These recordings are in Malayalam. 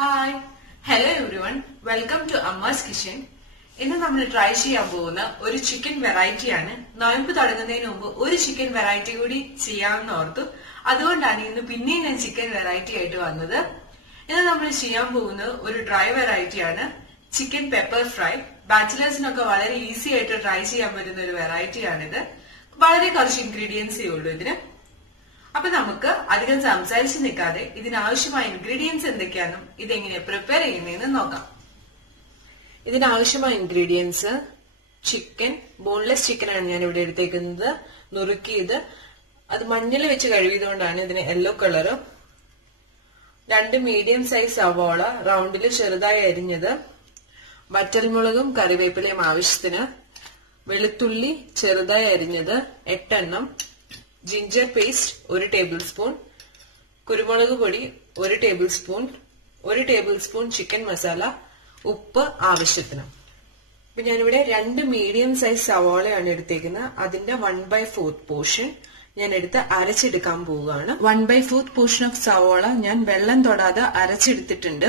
Hi hello everyone welcome to Amma's kitchen. ഇന്ന് നമ്മൾ ട്രൈ ചെയ്യാൻ പോകുന്ന ഒരു ചിക്കൻ വെറൈറ്റിയാണ്. നോയമ്പ് തുടങ്ങുന്നതിന് മുമ്പ് ഒരു ചിക്കൻ വെറൈറ്റി കൂടി ചെയ്യാമെന്ന് ഓർത്തു. അതുകൊണ്ടാണ് ഇന്ന് പിന്നെയും ഞാൻ ചിക്കൻ വെറൈറ്റി ആയിട്ട് വന്നത്. ഇന്ന് നമ്മൾ ചെയ്യാൻ പോകുന്നത് ഒരു ഡ്രൈ വെറൈറ്റിയാണ്, ചിക്കൻ പെപ്പർ ഫ്രൈ. ബാച്ചിലേഴ്സിനൊക്കെ വളരെ ഈസി ആയിട്ട് ട്രൈ ചെയ്യാൻ പറ്റുന്ന ഒരു വെറൈറ്റിയാണിത്. വളരെ കുറച്ച് ഇൻഗ്രീഡിയൻസേ ഉള്ളൂ ഇതിന്. അപ്പൊ നമുക്ക് അധികം സംസാരിച്ച് നിൽക്കാതെ ഇതിനാവശ്യമായ ഇൻഗ്രീഡിയൻസ് എന്തൊക്കെയാണെന്നും ഇതെങ്ങനെ പ്രിപ്പയർ ചെയ്യുന്നതെന്ന് നോക്കാം. ഇതിനാവശ്യമായ ഇൻഗ്രീഡിയൻസ്: ചിക്കൻ, ബോൺലെസ് ചിക്കൻ ആണ് ഞാൻ ഇവിടെ എടുത്തേക്കുന്നത്, നുറുക്കിയത്. അത് മഞ്ഞൾ വെച്ച് കഴുകിയതുകൊണ്ടാണ് ഇതിന് യെല്ലോ കളറ്. 2 മീഡിയം സൈസ് സവാള റൗണ്ടിൽ ചെറുതായി അരിഞ്ഞത്, വറ്റൽമുളകും കറിവേപ്പിലയും ആവശ്യത്തിന്, വെളുത്തുള്ളി ചെറുതായി അരിഞ്ഞത് 8 എണ്ണം, ജിഞ്ചർ പേസ്റ്റ് 1 ടേബിൾ സ്പൂൺ, കുരുമുളക് പൊടി 1 table spoon, 1 table spoon chicken masala, ഉപ്പ് ആവശ്യത്തിന്. ഇപ്പൊ ഞാനിവിടെ 2 മീഡിയം സൈസ് സവാളയാണ് എടുത്തേക്കുന്നത്. അതിന്റെ 1/4 പോർഷൻ ഞാൻ എടുത്ത് അരച്ചെടുക്കാൻ പോവുകയാണ്. 1/4 പോർഷൻ ഓഫ് സവാള ഞാൻ വെള്ളം തൊടാതെ അരച്ചെടുത്തിട്ടുണ്ട്.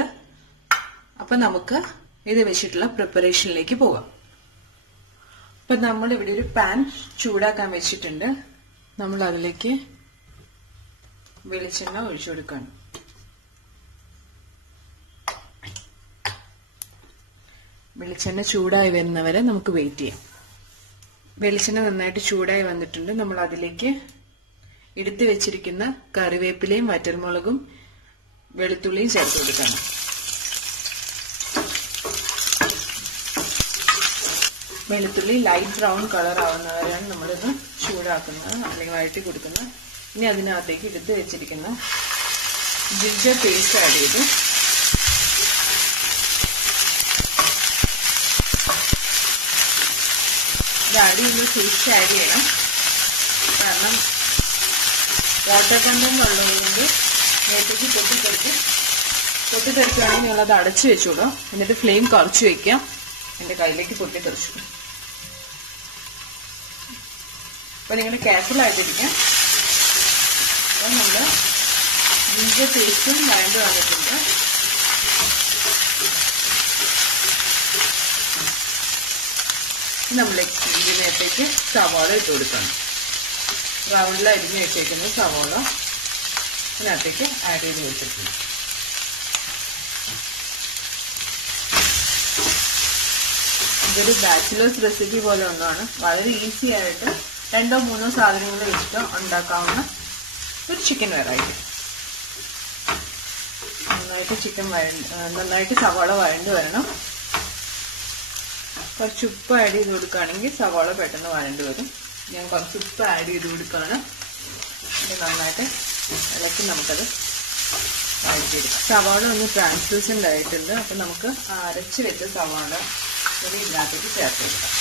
അപ്പൊ നമുക്ക് ഇത് വെച്ചിട്ടുള്ള പ്രിപ്പറേഷനിലേക്ക് പോകാം. അപ്പൊ നമ്മൾ ഇവിടെ ഒരു പാൻ ചൂടാക്കാൻ വെച്ചിട്ടുണ്ട്. നമ്മൾ അതിലേക്ക് വെളിച്ചെണ്ണ ഒഴിച്ചു കൊടുക്കണം. വെളിച്ചെണ്ണ ചൂടായി വരുന്നവരെ നമുക്ക് വെയിറ്റ് ചെയ്യാം. വെളിച്ചെണ്ണ നന്നായിട്ട് ചൂടായി വന്നിട്ടുണ്ട്. നമ്മൾ അതിലേക്ക് എടുത്തു വെച്ചിരിക്കുന്ന കറിവേപ്പിലയും വറ്റൽമുളകും വെളുത്തുള്ളിയും ചേർത്ത് കൊടുക്കണം. വെളുത്തുള്ളി ലൈറ്റ് ബ്രൗൺ കളർ ആവുന്നവരെയാണ് നമ്മളിത് ചൂടാക്കുന്നത് അല്ലെങ്കിൽ വഴറ്റി കൊടുക്കുന്നത്. ഇനി അതിനകത്തേക്ക് എടുത്ത് വെച്ചിരിക്കുന്ന ജിഞ്ചർ പേസ്റ്റ് ആഡ് ചെയ്തു. ഇത് ആഡ് ചെയ്യുമ്പോൾ സൂക്ഷിച്ച് ആഡ് ചെയ്യണം, കാരണം വാട്ടർ കണ്ടന്റ് ഉള്ളതുകൊണ്ട് നേരത്തേക്ക് പൊട്ടിത്തെറിക്കുകയാണെങ്കിൽ നിങ്ങളത് അടച്ചു വെച്ചോളൂ. എന്നിട്ട് ഫ്ലെയിം കുറച്ച് വെക്കാം. എന്റെ കയ്യിലേക്ക് പൊട്ടിത്തെറിച്ചു. അപ്പൊ നിങ്ങൾ കെയർഫുൾ ആയിട്ടിരിക്കാം. അപ്പൊ നമ്മള് ജിഞ്ചർ പേസ്റ്റും വഴണ്ട് വന്നിട്ടുണ്ട്. നമ്മൾ ഇതിനകത്തേക്ക് സവാള ഇട്ട് കൊടുക്കണം. റൗണ്ടിൽ അരിഞ്ഞ് വെച്ചേക്കുന്ന സവാള ഇതിനകത്തേക്ക് ആഡ് ചെയ്ത് വെച്ചിട്ടുണ്ട്. ഇതൊരു ബാച്ചിലേഴ്സ് റെസിപ്പി പോലെ ഒന്നാണ്. വളരെ ഈസി ആയിട്ട് 2 or 3 സാധനങ്ങൾ വെച്ചിട്ട് ഉണ്ടാക്കാവുന്ന ഒരു ചിക്കൻ വെറൈറ്റി. നന്നായിട്ട് സവാള വഴണ്ട് വരണം. കുറച്ച് ഉപ്പ് ആഡ് ചെയ്ത് കൊടുക്കുകയാണെങ്കിൽ സവാള പെട്ടെന്ന് വഴണ്ട് വരും. ഞാൻ കുറച്ച് ഉപ്പ് ആഡ് ചെയ്ത് കൊടുക്കുകയാണ്. നന്നായിട്ട് ഇളക്കി നമുക്കത് വഴറ്റിയെടുക്കാം. സവാള ഒന്ന് ട്രാൻസ്ലൂസൻ്റ് ആയിട്ടുണ്ട്. അപ്പം നമുക്ക് അരച്ച് വെച്ച സവാള ഇതിനകത്തേക്ക് ചേർത്ത് കൊടുക്കാം.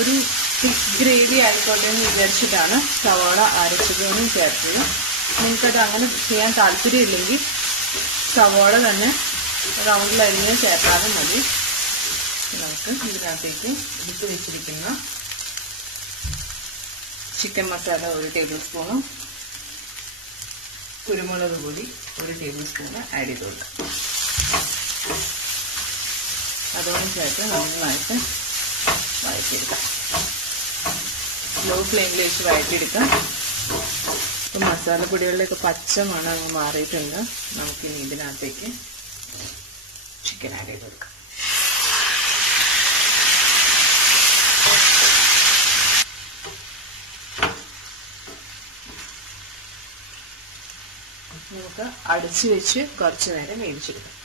ഒരു തിക്ക് ഗ്രേവി ആയിക്കോട്ടെ എന്ന് വിചാരിച്ചിട്ടാണ് സവാള അരച്ചതൊന്നും ചേർത്തത്. നിങ്ങൾക്കത് അങ്ങനെ ചെയ്യാൻ താല്പര്യമില്ലെങ്കിൽ സവാള തന്നെ റൗണ്ടിൽ അരിഞ്ഞ് ചേർത്താലും മതി. നമുക്ക് ഇതിനകത്തേക്ക് എടുത്ത് വെച്ചിരിക്കുന്ന ചിക്കൻ മസാല 1 ടേബിൾ സ്പൂണും കുരുമുളക് പൊടി 1 ടേബിൾ സ്പൂണ് ആഡ് ചെയ്ത് കൊടുക്കാം. അതോടെ ചേർത്ത് നന്നായിട്ട് വഴറ്റിയെടുക്കാം. ലോ ഫ്ലെയിമിൽ വെച്ച് വഴറ്റിയെടുക്കാം. ഇപ്പം മസാലപ്പൊടികളുടെയൊക്കെ പച്ച മണം അങ്ങ് മാറിയിട്ടുണ്ട്. നമുക്കിനി ഇതിനകത്തേക്ക് ചിക്കൻ ആഡ് ചെയ്ത് കൊടുക്കാം. നമുക്ക് അടച്ചു വെച്ച് കുറച്ചു നേരം വേവിച്ചെടുക്കാം.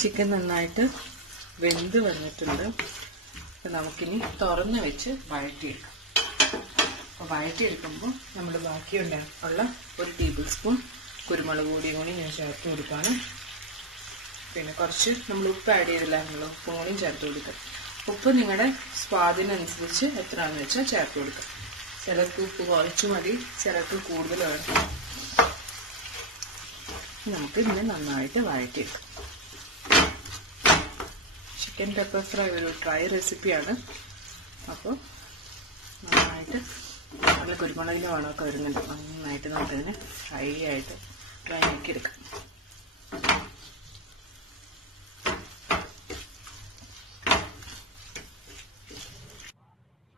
ചിക്കൻ നന്നായിട്ട് വെന്ത് വന്നിട്ടുണ്ട്. അപ്പം നമുക്കിനി തുറന്ന് വെച്ച് വഴറ്റിയെടുക്കാം. അപ്പോൾ വഴറ്റിയെടുക്കുമ്പോൾ നമ്മൾ ബാക്കിയുള്ള 1 ടേബിൾ സ്പൂൺ കുരുമുളക് പൊടിയും കൂടി ഞാൻ ചേർത്ത് കൊടുക്കുകയാണ്. പിന്നെ കുറച്ച് നമ്മൾ ഉപ്പ് ആഡ് ചെയ്തില്ലായിരുന്നല്ലോ, ഉപ്പും കൂടി ചേർത്ത് കൊടുക്കുക. ഉപ്പ് നിങ്ങളുടെ സ്വാദിനനുസരിച്ച് എത്രയാണെന്ന് വെച്ചാൽ ചേർത്ത് കൊടുക്കുക. ചിലർക്ക് ഉപ്പ് കുറച്ച് മതി, ചിലർക്ക് കൂടുതൽ വേണം. നമുക്ക് ഇതിനെ നന്നായിട്ട് വഴറ്റിയെടുക്കാം. ചിക്കൻ പെപ്പർ ഫ്രൈ ഒരു ഡ്രൈ റെസിപ്പിയാണ്. അപ്പോൾ നന്നായിട്ട് നല്ല കുരുമുളകിൻ്റെ മണമൊക്കെ വരുന്നുണ്ട്. നന്നായിട്ട് നമുക്കതിനെ ഫ്രൈ ആയിട്ട് വഴക്കിയെടുക്കാം.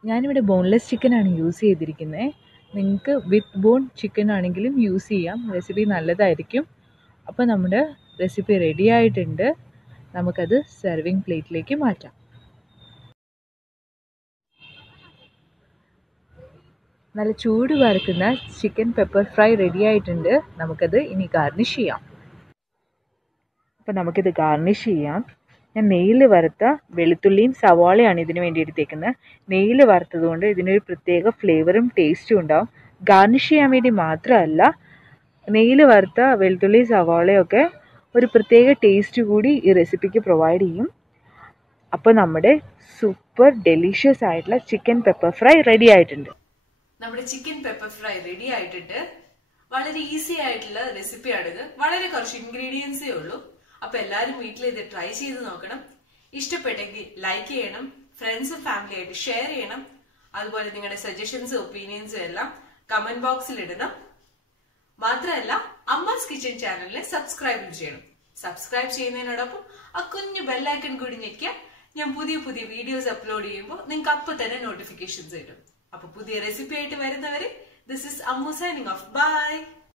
ഞാനിവിടെ ബോൺലെസ് ചിക്കനാണ് യൂസ് ചെയ്തിരിക്കുന്നത്. നിങ്ങൾക്ക് വിത്ത് ബോൺ ചിക്കൻ ആണെങ്കിലും യൂസ് ചെയ്യാം. റെസിപ്പി നല്ലതായിരിക്കും. അപ്പോൾ നമ്മുടെ റെസിപ്പി റെഡി ആയിട്ടുണ്ട്. നമുക്കത് സെർവിങ് പ്ലേറ്റിലേക്ക് മാറ്റാം. നല്ല ചൂട് വറുക്കുന്ന ചിക്കൻ പെപ്പർ ഫ്രൈ റെഡി ആയിട്ടുണ്ട്. നമുക്കത് ഇനി ഗാർണിഷ് ചെയ്യാം. അപ്പോൾ നമുക്കിത് ഗാർണിഷ് ചെയ്യാം. ഞാൻ നെയ്യിൽ വറുത്ത വെളുത്തുള്ളിയും സവാളയാണ് ഇതിന് വേണ്ടി എടുത്തേക്കുന്നത്. നെയ്യിൽ വറുത്തത് കൊണ്ട് ഇതിനൊരു പ്രത്യേക ഫ്ലേവറും ടേസ്റ്റും ഉണ്ടാവും. ഗാർണിഷ് ചെയ്യാൻ വേണ്ടി മാത്രമല്ല, നെയ്യിൽ വറുത്ത വെളുത്തുള്ളി സവാളയൊക്കെ ഒരു പ്രത്യേക ടേസ്റ്റ് കൂടി ഈ റെസിപ്പിക്ക് പ്രൊവൈഡ് ചെയ്യും. അപ്പോൾ നമ്മുടെ സൂപ്പർ ഡെലീഷ്യസ് ആയിട്ടുള്ള ചിക്കൻ പെപ്പർ ഫ്രൈ റെഡി ആയിട്ടുണ്ട്. നമ്മുടെ ചിക്കൻ പെപ്പർ ഫ്രൈ റെഡി ആയിട്ടുണ്ട്. വളരെ ഈസി ആയിട്ടുള്ള റെസിപ്പിയാണിത്. വളരെ കുറച്ച് ഇൻഗ്രീഡിയൻസേ ഉള്ളൂ. അപ്പൊ എല്ലാവരും വീട്ടിൽ ഇത് ട്രൈ ചെയ്ത് നോക്കണം. ഇഷ്ടപ്പെട്ടെങ്കിൽ ലൈക്ക് ചെയ്യണം, ഫ്രണ്ട്സും ഫാമിലി ആയിട്ട് ഷെയർ ചെയ്യണം. അതുപോലെ നിങ്ങളുടെ സജഷൻസും ഒപ്പീനിയൻസും എല്ലാം കമന്റ് ബോക്സിൽ ഇടണം. മാത്രമല്ല അമ്മാസ് കിച്ചൺ ചാനലിനെ സബ്സ്ക്രൈബ് ചെയ്യണം. സബ്സ്ക്രൈബ് ചെയ്യുന്നതിനോടൊപ്പം ആ കുഞ്ഞു ബെല്ലൈക്കൺ കൂടി ഞെക്കിയാൽ ഞാൻ പുതിയ പുതിയ വീഡിയോസ് അപ്ലോഡ് ചെയ്യുമ്പോൾ നിങ്ങൾക്ക് അപ്പൊ തന്നെ നോട്ടിഫിക്കേഷൻസ് കിട്ടും. അപ്പൊ പുതിയ റെസിപ്പി ആയിട്ട് വരുന്നവരെ this is Ammu signing off. By.